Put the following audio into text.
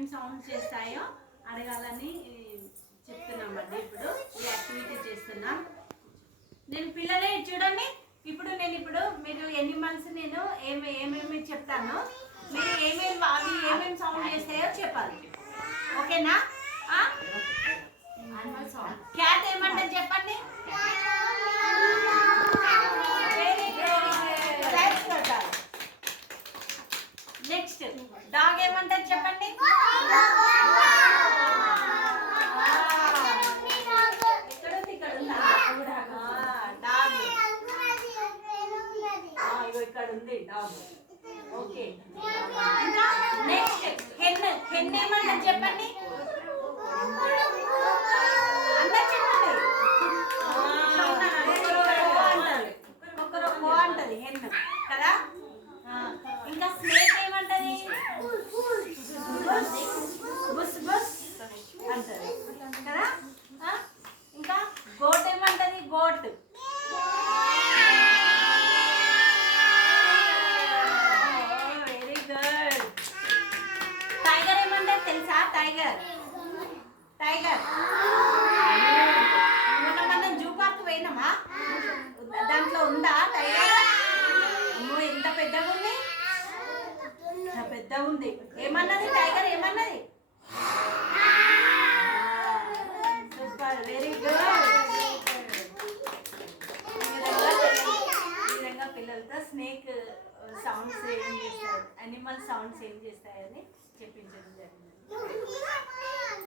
ఏమేమి సౌండ్ చేస్తాయో అడగాలని చెప్తున్నామండి. ఇప్పుడు ఈ యాక్టివిటీ చేస్తున్నాం. నేను పిల్లలే చూడండి, ఇప్పుడు మీరు ఎనిమల్స్ నేను ఏమేమి చెప్తాను, మీరు ఏమేమి సౌండ్ చేస్తాయో చెప్పాలి. ఓకేనా? క్యాట్ ఏమంటారు చెప్పండి. నెక్స్ట్ డాగ్ ఏమంటారు చెప్పండి. ఇక్కడ ఉంది డాగ్. ఓకే, ఇంకా నెక్స్ట్ హెన్ ఏమంటారు చెప్పండి.